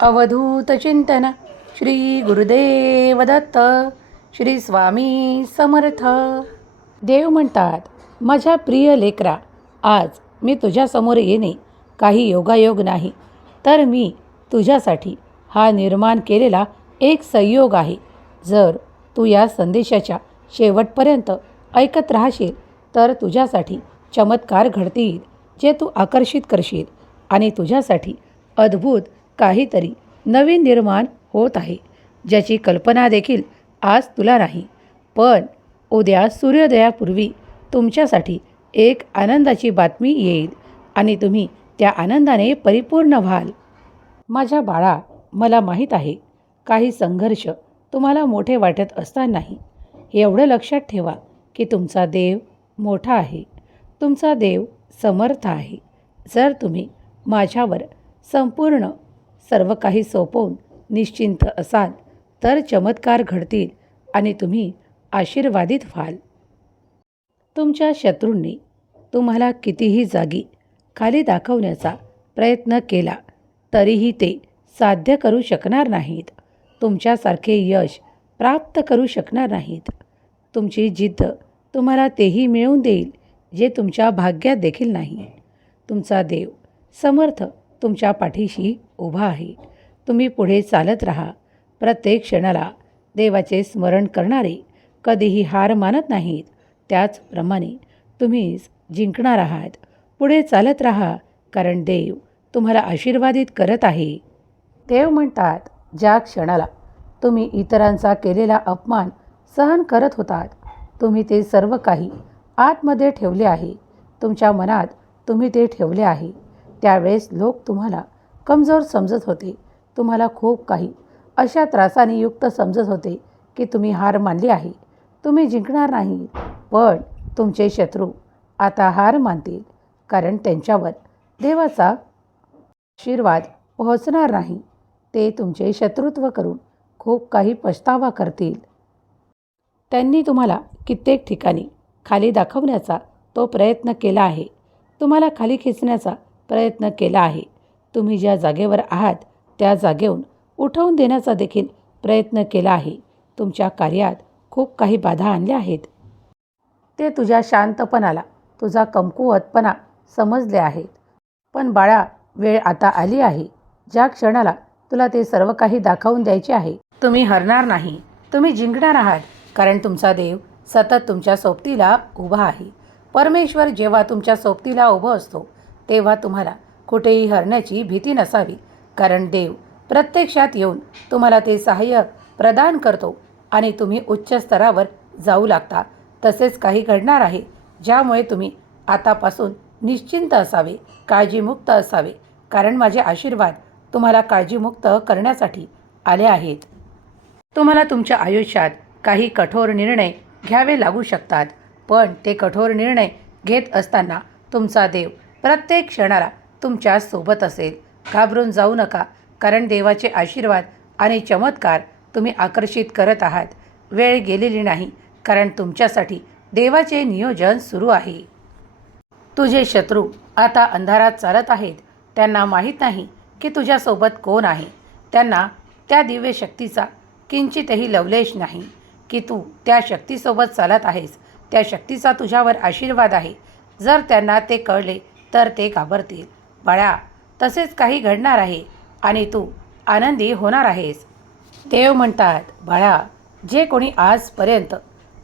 अवधूत चिंतन श्री गुरुदेव दत्त श्री स्वामी समर्थ. देव म्हणतात माझ्या प्रिय लेकरा आज मी तुझ्यासमोर येणे काही योगायोग नाही तर मी तुझ्यासाठी हा निर्माण केलेला एक संयोग आहे. जर तू या संदेशाच्या शेवटपर्यंत ऐकत राहशील तर तुझ्यासाठी चमत्कार घडतील जे तू आकर्षित करशील आणि तुझ्यासाठी अद्भुत काहीतरी नवीन निर्माण होत आहे ज्याची कल्पना देखील आज तुला नाही. पण उद्या सूर्योदयापूर्वी तुमच्यासाठी एक आनंदाची बातमी येईल आणि तुम्ही त्या आनंदाने परिपूर्ण व्हाल. माझ्या बाळा मला माहीत आहे काही संघर्ष तुम्हाला मोठे वाटत असतानाही. एवढं लक्षात ठेवा की तुमचा देव मोठा आहे. तुमचा देव समर्थ आहे. जर तुम्ही माझ्यावर संपूर्ण सर्व काही सोपवून निश्चिंत असाल तर चमत्कार घडतील आणि तुम्ही आशीर्वादित व्हाल. तुमच्या शत्रूंनी तुम्हाला कितीही जागी खाली दाखवण्याचा प्रयत्न केला तरीही ते साध्य करू शकणार नाहीत. तुमच्यासारखे यश प्राप्त करू शकणार नाहीत. तुमची जिद्द तुम्हाला तेही मिळवून देईल जे तुमच्या भाग्यात देखील नाही. तुमचा देव समर्थ तुमच्या पाठीशी उभा आहे. तुम्ही पुढे चालत राहा. प्रत्येक क्षणाला देवाचे स्मरण करणारे कधीही हार मानत नाहीत. त्याचप्रमाणे तुम्ही जिंकणार आहात. पुढे चालत राहा कारण देव तुम्हाला आशीर्वादित करत आहे. देव म्हणतात ज्या क्षणाला तुम्ही इतरांचा केलेला अपमान सहन करत होतात तुम्ही ते सर्व काही आतमध्ये ठेवले आहे. तुमच्या मनात तुम्ही ते ठेवले आहे. त्यावेळेस लोक तुम्हाला कमजोर समजत होते. तुम्हाला खूप काही अशा त्रासाने युक्त समजत होते की तुम्ही हार मानली आहे. तुम्ही जिंकणार नाही पण तुमचे शत्रू आता हार मानतील कारण त्यांच्यावर देवाचा आशीर्वाद पोहोचणार नाही. ते तुमचे शत्रुत्व करून खूप काही पछतावा करतील. त्यांनी तुम्हाला कित्येक ठिकाणी खाली दाखवण्याचा तो प्रयत्न केला आहे. तुम्हाला खाली खेचण्याचा प्रयत्न केला आहे. तुम्ही ज्या जागेवर आहात त्या जागेहून उठवून देण्याचा देखील प्रयत्न केला आहे. तुमच्या कार्यात खूप काही बाधा आणल्या आहेत. ते तुझ्या शांतपणाला तुझा कमकुवतपणा समजले आहेत. पण बाळा वेळ आता आली आहे. ज्या क्षणाला तुला ते सर्व काही दाखवून द्यायचे आहे तुम्ही हरणार नाही. तुम्ही जिंकणार आहात कारण तुमचा देव सतत तुमच्या सोबतीला उभा आहे. परमेश्वर जेव्हा तुमच्या सोबतीला उभं असतो तेव्हा तुम्हाला कुठेही हरण्याची भीती नसावी. कारण देव प्रत्यक्षात येऊन तुम्हाला ते सहाय्य प्रदान करतो आणि तुम्ही उच्च स्तरावर जाऊ लागता. तसेच काही घडणार आहे ज्यामुळे तुम्ही आतापासून निश्चिंत असावे काळजीमुक्त असावे. कारण माझे आशीर्वाद तुम्हाला काळजीमुक्त करण्यासाठी आले आहेत. तुम्हाला तुमच्या आयुष्यात काही कठोर निर्णय घ्यावे लागू शकतात पण ते कठोर निर्णय घेत असताना तुमचा देव प्रत्येक क्षणाला तुमच्यासोबत असेल. घाबरून जाऊ नका कारण देवाचे आशीर्वाद आणि चमत्कार तुम्ही आकर्षित करत आहात. वेळ गेलेली नाही कारण तुमच्यासाठी देवाचे नियोजन सुरू आहे. तुझे शत्रू आता अंधारात चालत आहेत. त्यांना माहीत नाही की तुझ्यासोबत कोण आहे. त्यांना त्या दिव्य शक्तीचा किंचितही लवलेश नाही की तू त्या शक्तीसोबत चालत आहेस. त्या शक्तीचा तुझ्यावर आशीर्वाद आहे. जर त्यांना ते कळले तर ते घाबरतील. बाळा तसेच काही घडणार आहे आणि तू आनंदी होणार आहेस. देव म्हणतात बाळा जे कोणी आजपर्यंत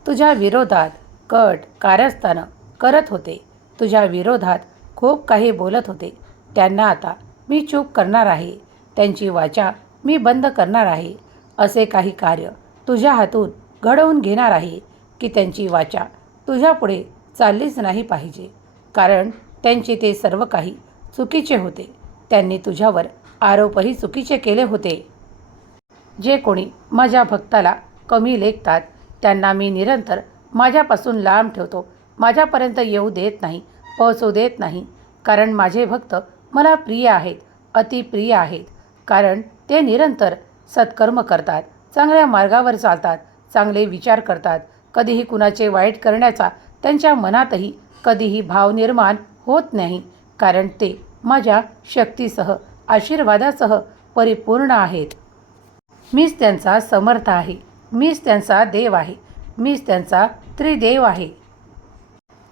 तुझ्या विरोधात कट कारस्थानं करत होते तुझ्या विरोधात खूप काही बोलत होते त्यांना आता मी चूप करणार आहे. त्यांची वाचा मी बंद करणार आहे. असे काही कार्य तुझ्या हातून घडवून घेणार आहे की त्यांची वाचा तुझ्यापुढे चाललीच नाही पाहिजे. कारण त्यांचे ते सर्व काही चुकीचे होते. त्यांनी तुझ्यावर आरोपही चुकीचे केले होते. जे कोणी माझ्या भक्ताला कमी लेखतात त्यांना मी निरंतर माझ्यापासून लांब ठेवतो. माझ्यापर्यंत येऊ देत नाही पोहोचू देत नाही. कारण माझे भक्त मला प्रिय आहेत अतिप्रिय आहेत. कारण ते निरंतर सत्कर्म करतात चांगल्या मार्गावर चालतात चांगले विचार करतात. कधीही कुणाचे वाईट करण्याचा त्यांच्या मनातही कधीही भाव निर्माण होत नाही. कारण ते माझ्या शक्तीसह आशीर्वादासह परिपूर्ण आहेत. मीच त्यांचा समर्थ आहे. मीच त्यांचा देव आहे. मीच त्यांचा त्रिदेव आहे.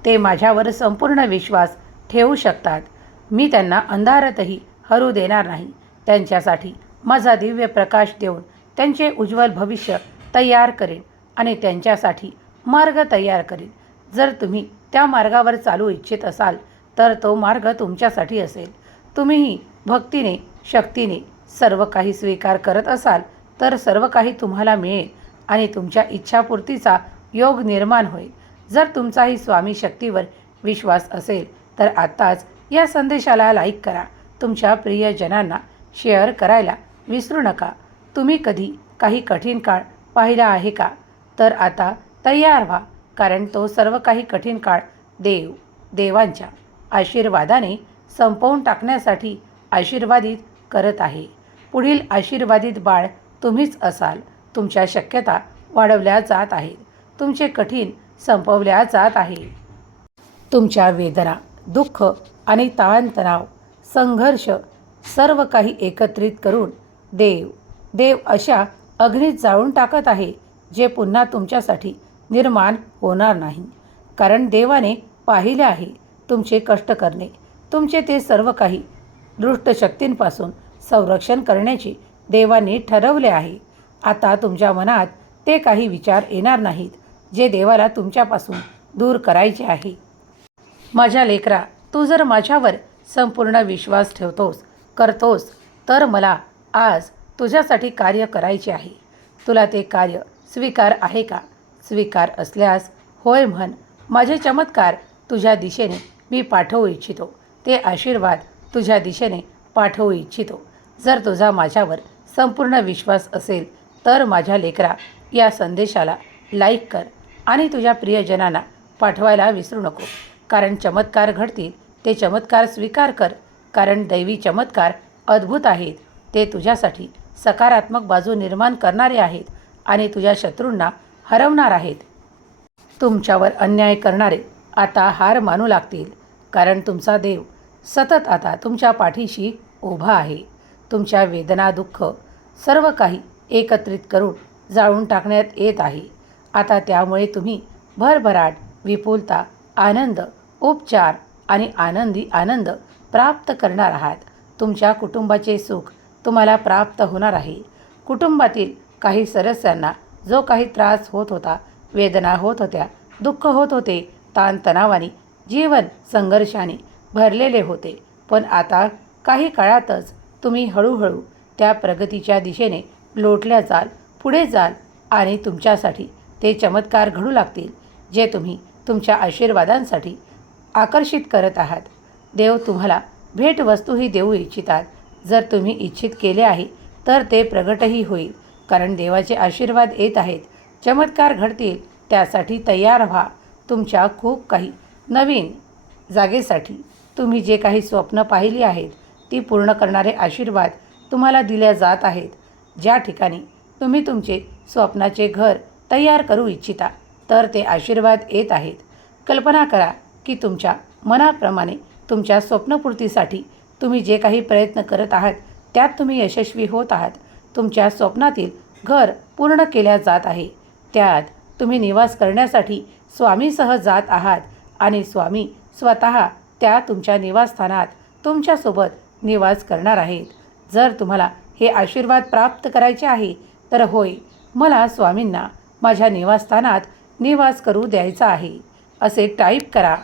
ते माझ्यावर संपूर्ण विश्वास ठेवू शकतात. मी त्यांना अंधारातही हरू देणार नाही. त्यांच्यासाठी माझा दिव्य प्रकाश देऊन त्यांचे उज्ज्वल भविष्य तयार करेन आणि त्यांच्यासाठी मार्ग तयार करेन. जर तुम्ही त्या मार्गावर चालू इच्छित असाल तर तो मार्ग तुमच्यासाठी असेल. तुम्हीही भक्तीने शक्तीने सर्व काही स्वीकार करत असाल तर सर्व काही तुम्हाला मिळेल आणि तुमच्या इच्छापूर्तीचा योग निर्माण होईल. जर तुमचाही स्वामी शक्तीवर विश्वास असेल तर आत्ताच या संदेशाला लाईक करा. तुमच्या प्रियजनांना शेअर करायला विसरू नका. तुम्ही कधी काही कठीण काळ पाहिला आहे का? तर आता तयार व्हा कारण तो सर्व काही कठीण काळ देव देवांच्या आशीर्वादाने संपवून टाकण्यासाठी आशीर्वादित करत आहे. पुढील आशीर्वादित बाळ तुम्हीच असाल. तुमच्या शक्यता वाढवल्या जात आहेत. तुमचे कठीण संपवल्या जात आहे. तुमच्या वेदना दुःख आणि ताणतणाव संघर्ष सर्व काही एकत्रित करून देव देव अशा अग्नीत जाळून टाकत आहे जे पुन्हा तुमच्यासाठी निर्माण होणार नाही. कारण देवाने पाहिले आहे तुमचे कष्ट करणे तुमचे ते सर्व काही दृष्ट शक्तींपासून संरक्षण करण्याची देवाने ठरवले आहे. आता तुमच्या मनात ते काही विचार येणार नाहीत जे देवाला तुमच्यापासून दूर करायचे आहे. माझ्या लेकरा तू जर माझ्यावर संपूर्ण विश्वास ठेवतोस करतोस तर मला आज तुझ्यासाठी कार्य करायचे आहे. तुला ते कार्य स्वीकार आहे का? स्वीकार असल्यास होय म्हण माझे चमत्कार तुझ्या दिशेने मी पाठवू इच्छितो. ते आशीर्वाद तुझ्या दिशेने पाठवू इच्छितो. जर तुझा माझ्यावर संपूर्ण विश्वास असेल तर माझ्या लेकरा या संदेशाला लाईक कर आणि तुझ्या प्रियजनांना पाठवायला विसरू नको. कारण चमत्कार घडतील ते चमत्कार स्वीकार कर. कारण दैवी चमत्कार अद्भुत आहेत. ते तुझ्यासाठी सकारात्मक बाजू निर्माण करणारे आहेत आणि तुझ्या शत्रूंना हरवणार आहेत. तुमच्यावर अन्याय करणारे आता हार मानू लागतील. कारण तुमचा देव सतत आता तुमच्या पाठीशी उभा आहे. तुमच्या वेदना दुःख सर्व काही एकत्रित करून जाळून टाकण्यात येत आहे. आता त्यामुळे तुम्ही भरभराट विपुलता आनंद उपचार आणि आनंदी आनंद प्राप्त करणार आहात. तुमच्या कुटुंबाचे सुख तुम्हाला प्राप्त होणार आहे. कुटुंबातील काही सदस्यांना जो काही त्रास होत होता वेदना होत होत्या दुःख होत होते ताणतणावाने जीवन संघर्षाने भरलेले होते. पण आता काही काळातच तुम्ही हळूहळू त्या प्रगतीच्या दिशेने लोटल्या जाल पुढे जाल आणि तुमच्यासाठी ते चमत्कार घडू लागतील जे तुम्ही तुमच्या आशीर्वादांसाठी आकर्षित करत आहात. देव तुम्हाला भेटवस्तूही देऊ इच्छितात. जर तुम्ही इच्छित केले आहे तर ते प्रगटही होईल. कारण देवाचे आशीर्वाद येत आहेत. चमत्कार घडतील त्यासाठी तयार व्हा. तुमच्या खूप काही नवीन जागेसाठी तुम्ही जे काही स्वप्न पाहिली आहेत ती पूर्ण करणारे आशीर्वाद तुम्हाला दिल्या जात आहेत. ज्या ठिकाणी तुम्ही तुमचे स्वप्नाचे घर तयार करू इच्छिता तर ते आशीर्वाद येत आहेत. कल्पना करा की तुमच्या मनाप्रमाणे तुमच्या स्वप्नपूर्तीसाठी तुम्ही जे काही प्रयत्न करत आहात त्यात तुम्ही यशस्वी होत आहात. तुमच्या स्वप्नातील घर पूर्ण केल्या जात आहे. त्यात तुम्ही निवास करण्यासाठी स्वामीसह जात आहात. आणि स्वामी स्वतः त्या तुमच्या निवासस्थानात तुमच्यासोबत निवास करणार आहेत. जर तुम्हाला हे आशीर्वाद प्राप्त करायचे आहे तर होय मला स्वामींना माझ्या निवासस्थानात निवास करू द्यायचा आहे असे टाईप करा.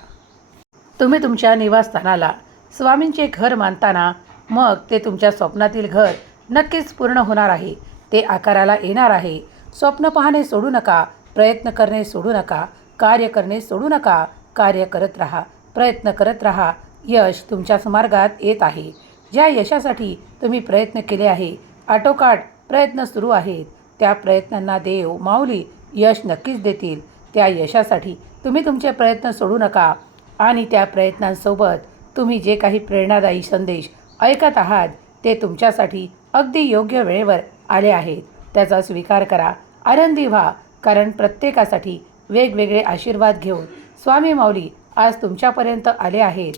तुम्ही तुमच्या निवासस्थानाला स्वामींचे घर मानताना मग ते तुमच्या स्वप्नातील घर नक्कीच पूर्ण होणार आहे. ते आकाराला येणार आहे. स्वप्न पाहणे सोडू नका प्रयत्न करणे सोडू नका कार्य करणे सोडू नका कार्य करत राहा प्रयत्न करत राहा. यश तुमच्या मार्गात येत आहे. ज्या यशासाठी तुम्ही प्रयत्न केले आहे आटोकाट प्रयत्न सुरू आहेत. त्या प्रयत्नांना देव माऊली यश नक्कीच देतील. त्या यशासाठी तुम्ही तुमचे प्रयत्न सोडू नका आणि त्या प्रयत्नांसोबत तुम्ही जे काही प्रेरणादायी संदेश ऐकत आहात ते तुमच्यासाठी अगदी योग्य वेळेवर आले आहेत. त्याचा स्वीकार करा. आनंदी व्हा कारण प्रत्येकासाठी वेगवेगळे आशीर्वाद घेऊन स्वामी माऊली आज तुमच्यापर्यंत आले आहेत.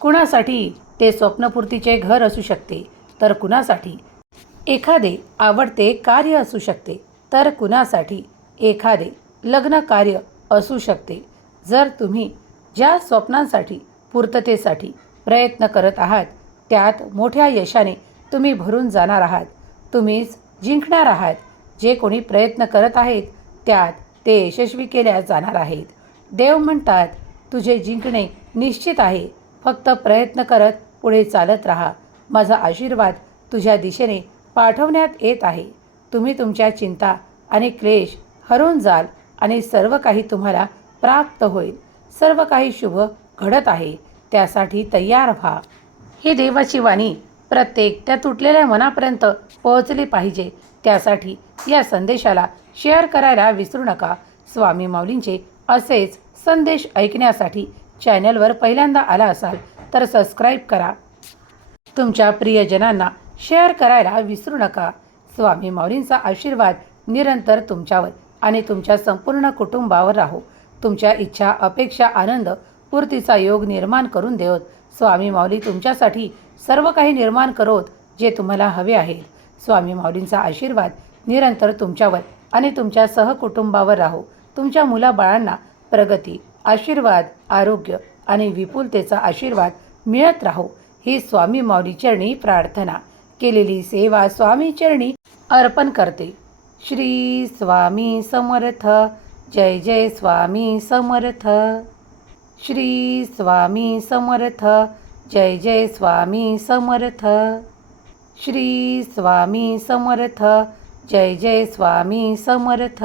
कुणासाठी ते स्वप्नपूर्तीचे घर असू शकते तर कुणासाठी? एखादे आवडते कार्य असू शकते तर कुणासाठी? एखादे लग्न कार्य असू शकते. जर तुम्ही ज्या स्वप्नांसाठी पूर्ततेसाठी प्रयत्न करत आहात त्यात मोठ्या यशाने तुम्ही भरून जाणार आहात. तुम्हीच जिंकणार आहात. जे कोणी प्रयत्न करत आहेत त्यात ते यशस्वी केल्या जाणार आहेत. देव म्हणतात तुझे जिंकणे निश्चित आहे. फक्त प्रयत्न करत पुढे चालत राहा. माझा आशीर्वाद तुझ्या दिशेने पाठवण्यात येत आहे. तुम्ही तुमच्या चिंता आणि क्लेश हरून जाल आणि सर्व काही तुम्हाला प्राप्त होईल. सर्व काही शुभ घडत आहे. त्यासाठी तयार व्हा. ही देवाची वाणी प्रत्येक त्या तुटलेल्या मनापर्यंत पोहोचली पाहिजे. त्यासाठी या संदेशाला शेअर करायला विसरू नका. स्वामी माऊलींचे असेच संदेश ऐकण्यासाठी चॅनलवर पहिल्यांदा आला असाल तर सबस्क्राईब करा. तुमच्या प्रियजनांना शेअर करायला विसरू नका. स्वामी माऊलींचा आशीर्वाद निरंतर तुमच्यावर आणि तुमच्या संपूर्ण कुटुंबावर राहो. तुमच्या इच्छा अपेक्षा आनंद पूर्तीचा योग निर्माण करून देवत. स्वामी माऊली तुमच्यासाठी सर्व काही निर्माण करोत जे तुम्हाला हवे आहे. स्वामी माऊलींचा आशीर्वाद निरंतर तुमच्यावर आणि तुमच्या सहकुटुंबावर राहो. तुमच्या मुलाबाळांना प्रगती आशीर्वाद आरोग्य आणि विपुलतेचा आशीर्वाद मिळत राहो. ही स्वामी माऊलीचरणी प्रार्थना. केलेली सेवा स्वामी चरणी अर्पण करते. श्री स्वामी समर्थ. जय जय स्वामी समर्थ. श्री स्वामी समर्थ. जय जय स्वामी समर्थ. श्री स्वामी समर्थ. जय जय स्वामी समर्थ.